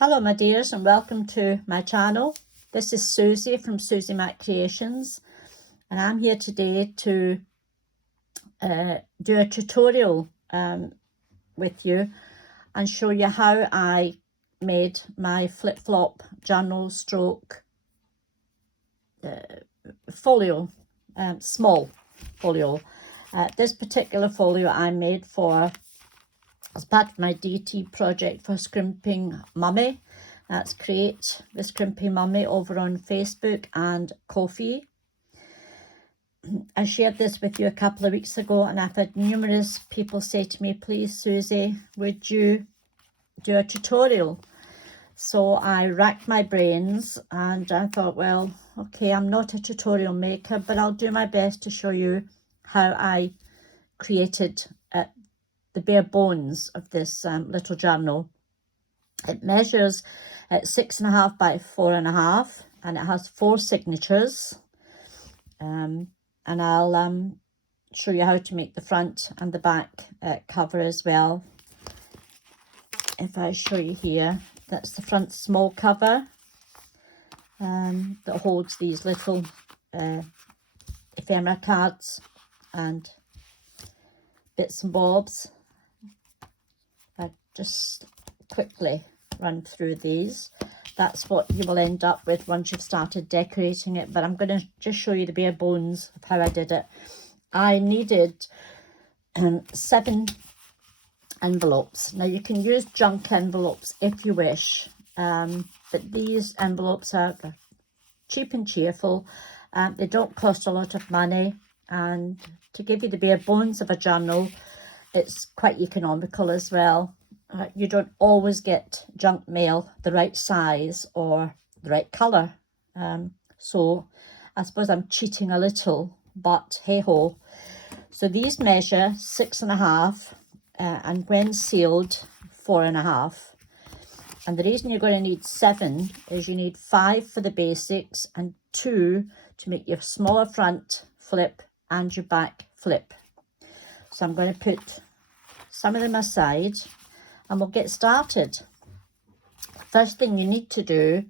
Hello my dears and welcome to my channel. This is Susie from Susie Mac Creations and I'm here today to do a tutorial with you and show you how I made my flip-flop journal stroke folio, small folio. This particular folio I made as part of my DT project for Scrimping Mummy. That's Create the Scrimping Mummy over on Facebook and Ko-fi. I shared this with you a couple of weeks ago and I've had numerous people say to me, please Susie, would you do a tutorial? So I racked my brains and I thought, well, okay, I'm not a tutorial maker, but I'll do my best to show you how I created the bare bones of this little journal. It measures at 6.5 by 4.5 and it has 4 signatures. And I'll show you how to make the front and the back cover as well. If I show you here, that's the front small cover that holds these little ephemera cards and bits and bobs. I just quickly run through these. That's what you will end up with once you've started decorating it, but I'm going to just show you the bare bones of how I did it. I needed 7 envelopes. Now you can use junk envelopes if you wish, but these envelopes are cheap and cheerful. They don't cost a lot of money, and to give you the bare bones of a journal, it's quite economical as well. You don't always get junk mail the right size or the right colour. So I suppose I'm cheating a little, but hey ho. So these measure 6.5 and when sealed 4.5. And the reason you're going to need 7 is you need 5 for the basics and 2 to make your smaller front flip and your back flip. So I'm going to put some of them aside and we'll get started. First thing you need to do,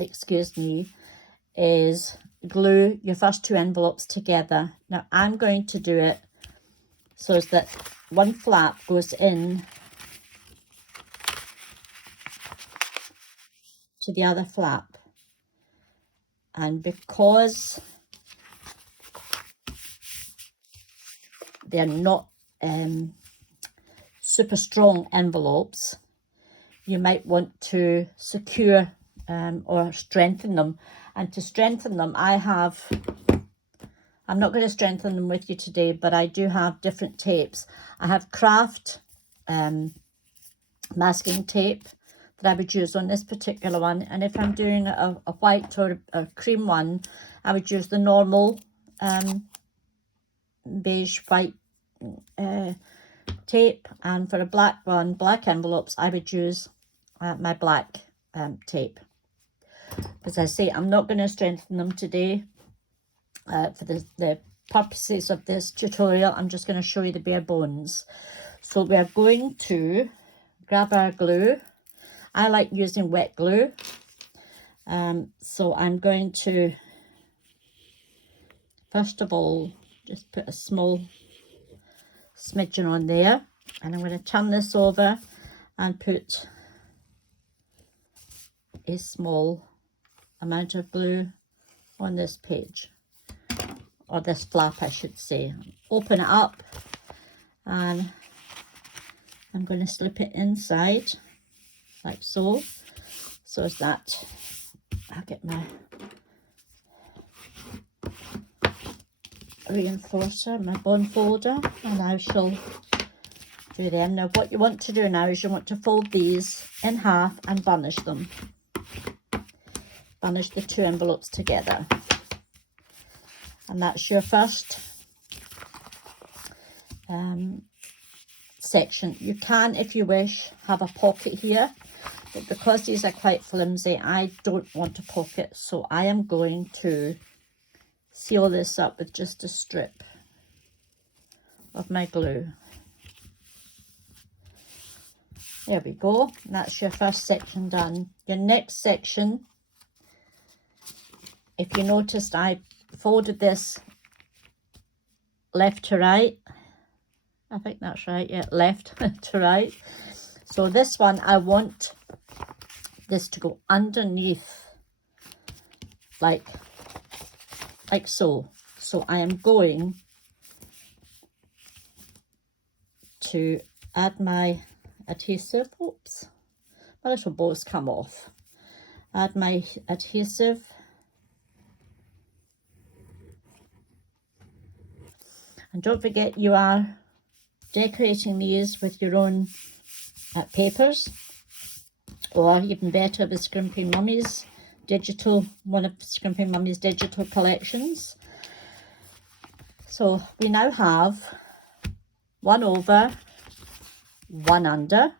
excuse me, is glue your first 2 envelopes together. Now I'm going to do it so that one flap goes in to the other flap, and because they're not super strong envelopes, you might want to secure or strengthen them. And to strengthen them, I'm not going to strengthen them with you today, but I do have different tapes. I have craft masking tape that I would use on this particular one, and if I'm doing a white or a cream one, I would use the normal beige white tape, and for a black one, black envelopes, I would use my black tape. As I say, I'm not going to strengthen them today for the purposes of this tutorial. I'm just going to show you the bare bones. So we are going to grab our glue. I like using wet glue, so I'm going to first of all just put a small smidgen on there, and I'm going to turn this over and put a small amount of glue on this page, or this flap I should say. Open it up and I'm going to slip it inside like so, so as that I'll get my reinforcer, my bond folder, and I shall do them. Now what you want to do now is you want to fold these in half and burnish them. Burnish the 2 envelopes together. And that's your first section. You can, if you wish, have a pocket here, but because these are quite flimsy, I don't want a pocket, so I am going to seal this up with just a strip of my glue. There we go. That's your first section done. Your next section, if you noticed, I folded this left to right. I think that's right, yeah, left to right. So this one, I want this to go underneath, like so. So I am going to add my adhesive. Oops, my little bows come off. Add my adhesive. And don't forget, you are decorating these with your own papers, or even better, the Scrimping Mummies digital, one of Scrimping Mummies digital collections. So we now have 1 over, 1 under,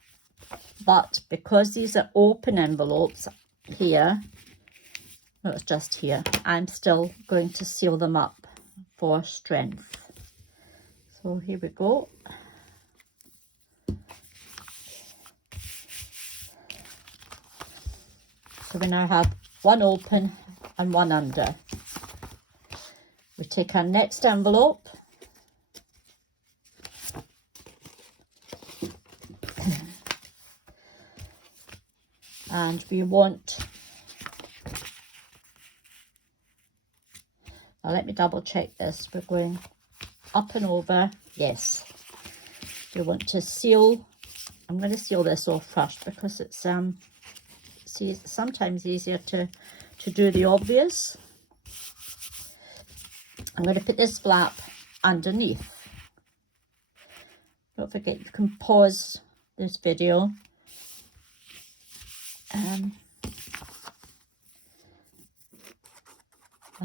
but because these are open envelopes here, no, it's just here, I'm still going to seal them up for strength. So here we go. So we now have 1 open and 1 under. We take our next envelope and we want, now let me double check this, we're going up and over, yes. We want to seal, I'm going to seal this off first because it's sometimes easier to do the obvious. I'm going to put this flap underneath. Don't forget, you can pause this video and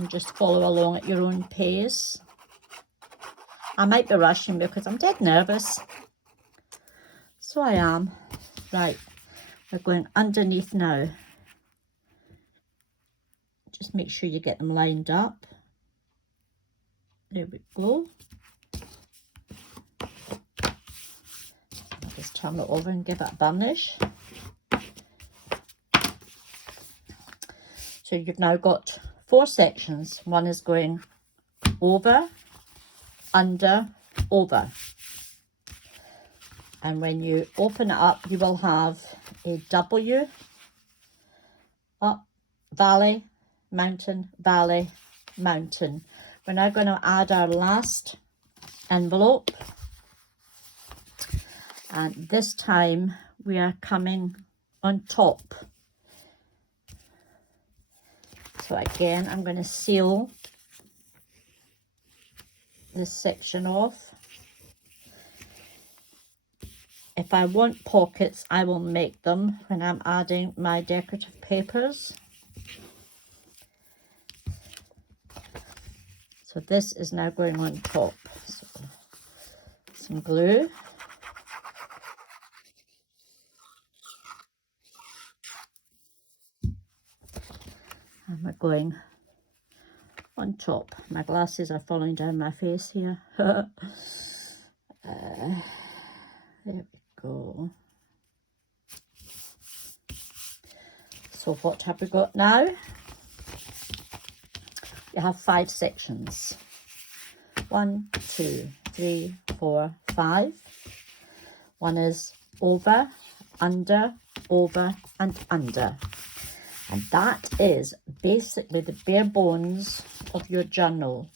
just follow along at your own pace. I might be rushing because I'm dead nervous. So I am. Right, we're going underneath now. Just make sure you get them lined up. There we go. I'll just turn it over and give it a burnish. So you've now got 4 sections. One is going over, under, over. And when you open it up, you will have a W, up, valley, mountain, valley, mountain. We're now going to add our last envelope. And this time we are coming on top. So again, I'm going to seal this section off. If I want pockets, I will make them when I'm adding my decorative papers. So this is now going on top. So some glue. And we're going on top. My glasses are falling down my face here. There we go. So what have we got now? You have 5 sections. 1, 2, 3, 4, 5. One is over, under, and under. And that is basically the bare bones of your journal,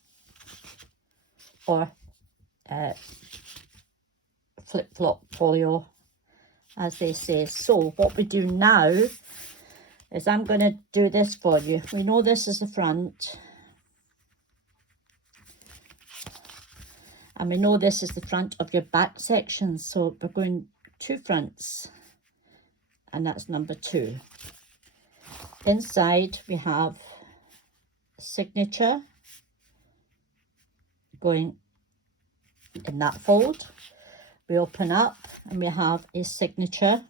or flip-flop folio, as they say. So what we do now is I'm going to do this for you. We know this is the front. And we know this is the front of your back section. So we're going 2 fronts. And that's number 2. Inside we have signature going in that fold. We open up and we have a signature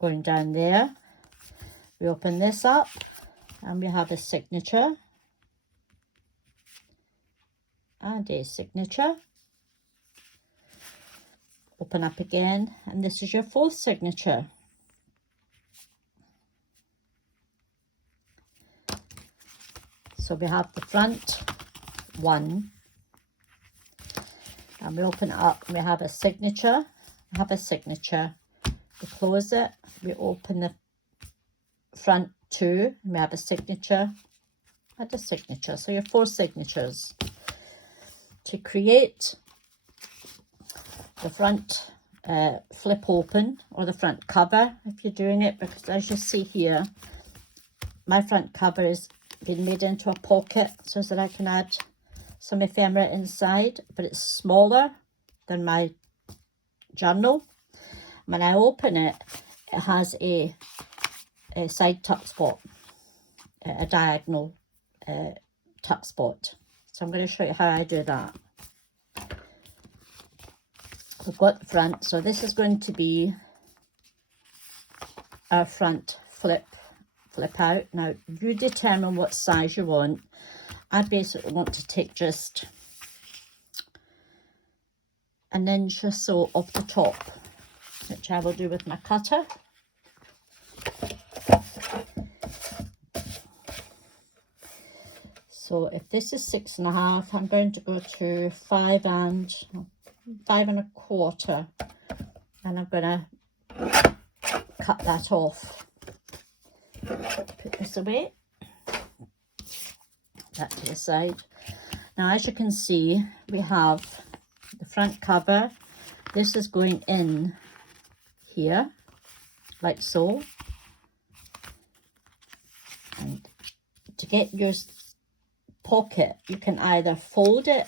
going down there. We open this up and we have a signature and a signature. Open up again, and this is your fourth signature. So we have the front one, and we open it up and we have a signature, we close it, we open the front two, and we have a signature and a signature. So your 4 signatures. To create the front flip open, or the front cover if you're doing it, because as you see here, my front cover is been made into a pocket so that I can add some ephemera inside, but it's smaller than my journal. When I open it, it has a side tuck spot, a diagonal tuck spot. So I'm going to show you how I do that. We've got the front, so this is going to be our front flip out. Now you determine what size you want. I basically want to take just an inch or so off the top, which I will do with my cutter. So if this is 6.5, I'm going to go to 5 and 5.25, and I'm going to cut that off. Put this away, that to the side. Now as you can see, we have the front cover. This is going in here like so, and to get your pocket, you can either fold it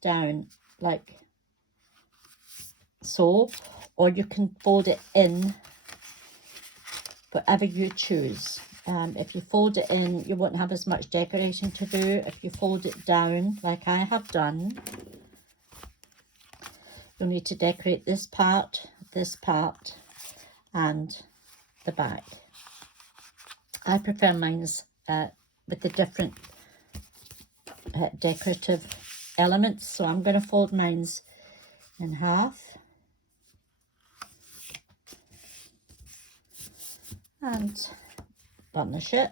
down like so, or you can fold it in, whatever you choose. If you fold it in, you won't have as much decorating to do. If you fold it down like I have done, you'll need to decorate this part, and the back. I prefer mine's with the different decorative elements, so I'm going to fold mine's in half and burnish it.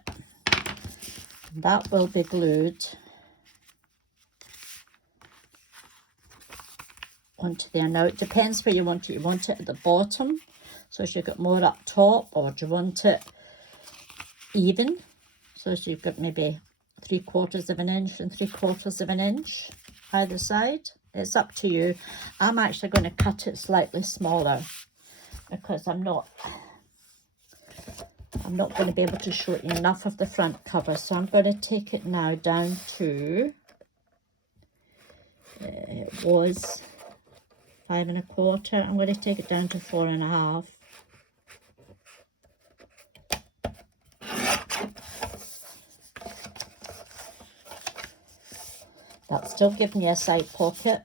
That will be glued onto there. Now it depends where you want it. You want it at the bottom, so as you've got more up top, or do you want it even, so as you've got maybe 3/4 of an inch and 3/4 of an inch either side. It's up to you. I'm actually going to cut it slightly smaller because I'm not going to be able to show you enough of the front cover. So I'm going to take it now down to, it was 5.25. I'm going to take it down to 4.5. That's still giving me a side pocket.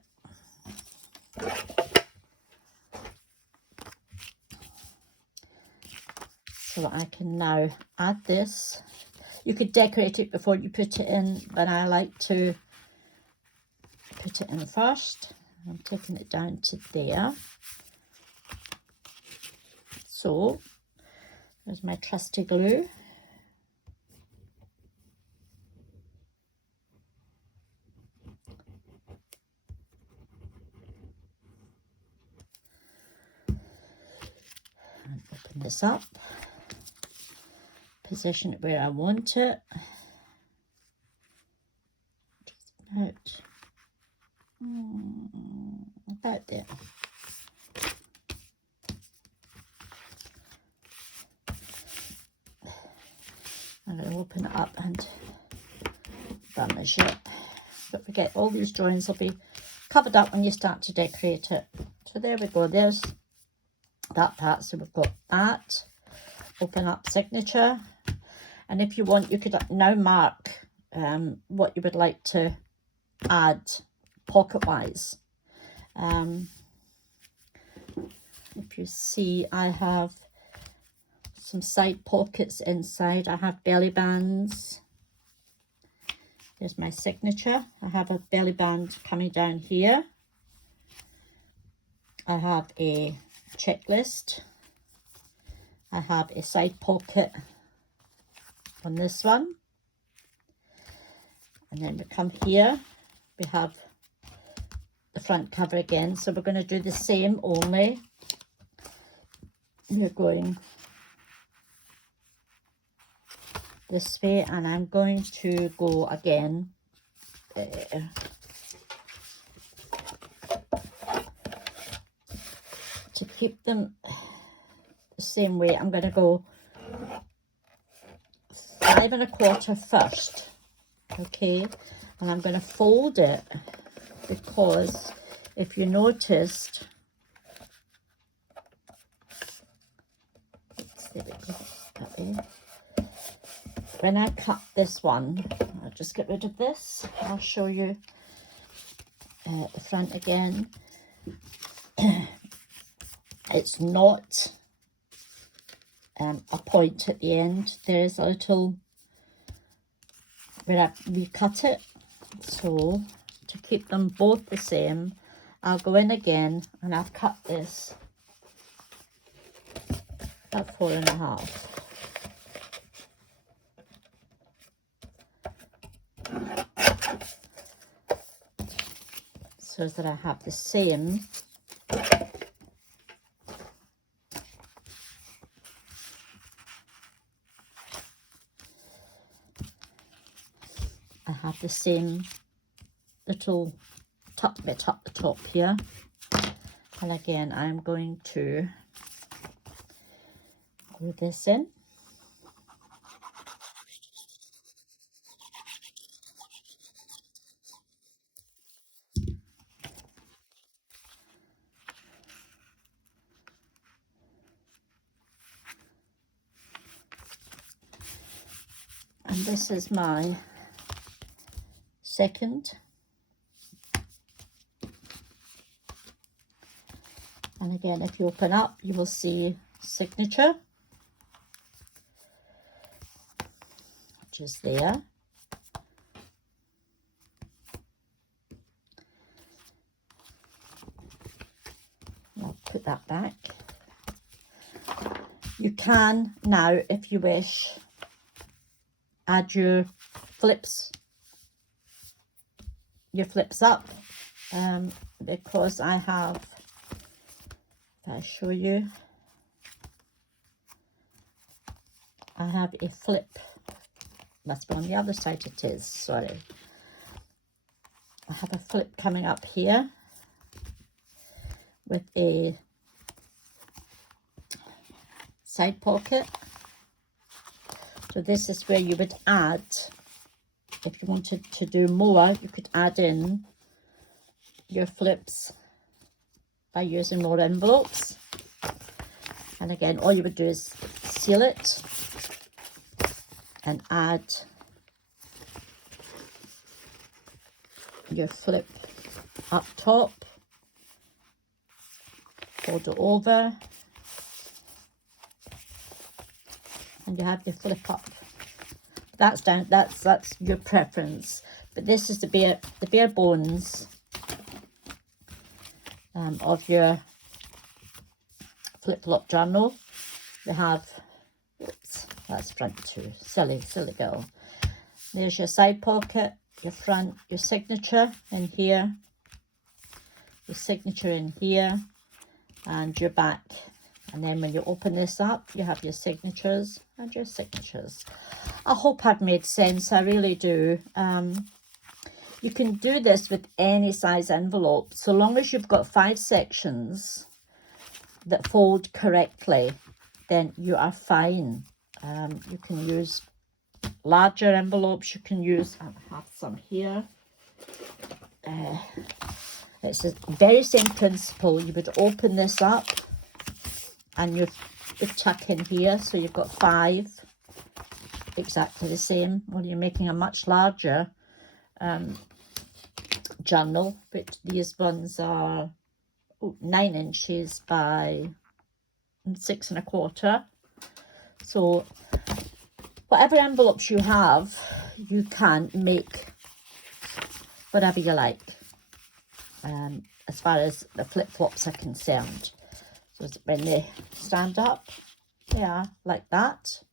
So that I can now add this. You could decorate it before you put it in, but I like to put it in first. I'm taking it down to there. So there's my trusty glue. And open this up. Position it where I want it. Just about there. I'm going to open it up and burnish it. Don't forget, all these drawings will be covered up when you start to decorate it. So there we go, there's that part. So we've got that. Open up signature. And if you want, you could now mark what you would like to add pocket-wise. If you see, I have some side pockets inside. I have belly bands. There's my signature. I have a belly band coming down here. I have a checklist. I have a side pocket on this one. And then we come here, we have the front cover again. So we're going to do the same, only we're going this way, and I'm going to go again there. To keep them the same way, I'm going to go 5 1/4 first, okay, and I'm going to fold it, because if you noticed, there we go, that way. When I cut this one, I'll just get rid of this. I'll show you the front again. It's not a point at the end. There's a little where I recut it. So to keep them both the same, I'll go in again and I've cut this at 4 1/2. So that I have the same little tuck bit up the top here. And again, I'm going to glue this in. And this is my second. And again, if you open up, you will see signature, which is there. I'll put that back. You can now, if you wish, add your flips up, because I have, if I show you, I have a flip. Must be on the other side. It is, sorry. I have a flip coming up here with a side pocket. So this is where you would add, if you wanted to do more, you could add in your flips by using more envelopes. And again, all you would do is seal it and add your flip up top, fold it over, and you have your flip up. That's down. That's your preference. But this is the bare bones of your flip-flop journal. We have, oops, that's front too. Silly girl. There's your side pocket, your front, your signature in here, your signature in here, and your back. And then when you open this up, you have your signatures and your signatures. I hope I've made sense. I really do. You can do this with any size envelope, so long as you've got 5 sections that fold correctly, then you are fine. You can use larger envelopes. You can use, I have some here. It's the very same principle. You would open this up and you tuck in here, so you've got 5, exactly the same. Well, you're making a much larger journal, but these ones are 9 inches by 6 1/4. So whatever envelopes you have, you can make whatever you like. as far as the flip-flops are concerned. So when they stand up, they are like that.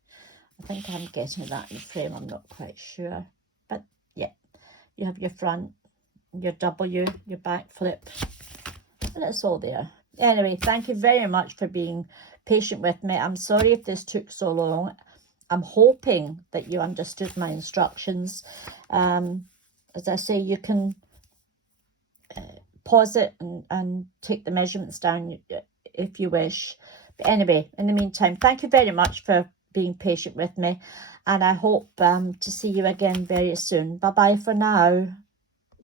I think I'm getting that in frame, I'm not quite sure. But yeah, you have your front, your W, your back flip, and it's all there. Anyway, thank you very much for being patient with me. I'm sorry if this took so long. I'm hoping that you understood my instructions. As I say, you can pause it and take the measurements down if you wish. But anyway, in the meantime, thank you very much for being patient with me, and I hope to see you again very soon. Bye bye for now.